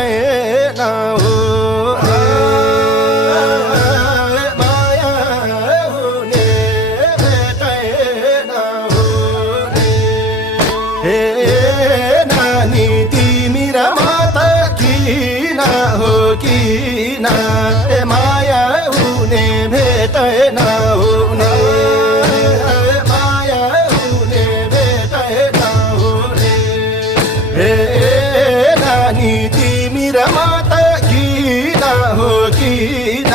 भेटेन हो माया हुने भेटेन हो हे नानी तिमी र म त किन हो किन माया हुने भेटेन हुने माया हुने भेटेन हुने हे नानी तिमी र म त किन हो किन